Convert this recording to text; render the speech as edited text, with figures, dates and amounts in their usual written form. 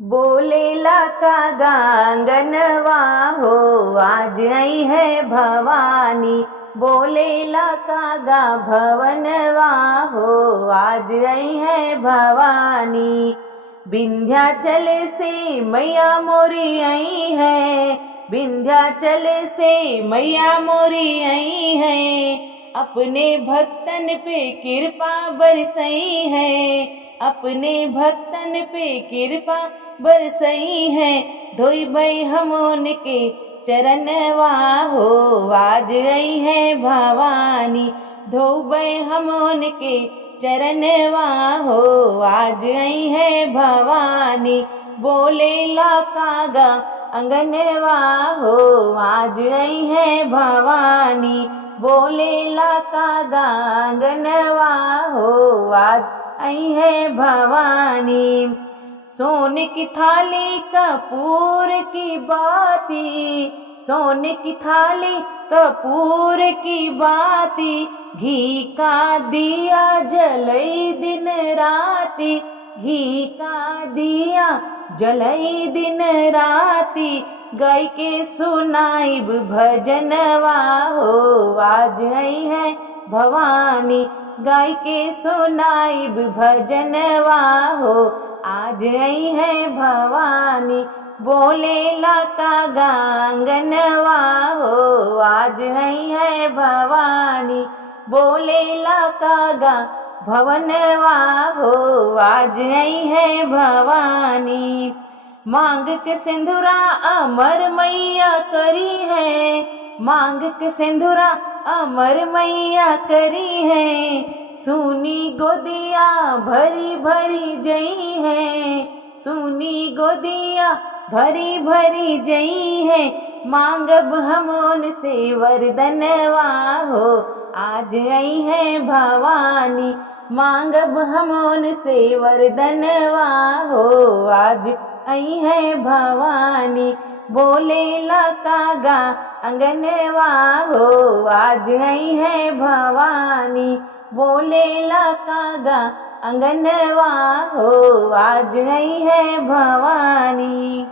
बोलेला कागा आंगनवा हो, आज आई है भवानी। बोलेला कागा भवनवा हो, आज आई है भवानी। विंध्याचल से मैया मोरी आई है, विंध्याचल से मैया मोरी आई है। अपने भक्तन पे कृपा बरसई है, अपने भक्तन पे कृपा बरसई है। धोई बई हम उनके चरणवा हो, आज आई है भवानी। धोबई हम उनके चरणवा हो, आज आई है भवानी। बोलेला कागा अंगनवा हो, आज आई है भवानी। बोलेला कागा अंगनवा हो, आज आई है भवानी। सोने की थाली कपूर की बाती, सोने की थाली कपूर की बाती। घी का दिया जलई दिन राती, घी का दिया जलई दिन राती। गाय के सुनाइब भजनवा हो, आज आई है भवानी। गाय के सुनाइब भजनवा हो, आज आई है भवानी। बोलेला कागा आंगनवा हो, आज आई है भवानी। बोलेला कागा भवनवा हो, आज आई है भवानी। मांग के सिंदूरा अमर मैया करी है, मांग के सिंदूरा अमर मैया करी है। सुनी गोदिया भरी भरी जई है, सुनी गोदिया भरी भरी जई है। मांगब हम उनसे वरदनवा हो, आज आई है भवानी। मांगब हम उनसे वरदनवा हो, आज आई है भवानी। बोलेला कागा अंगनवा हो, आज आई है भवानी। बोलेला कागा अंगनवा हो, आज आई है भवानी।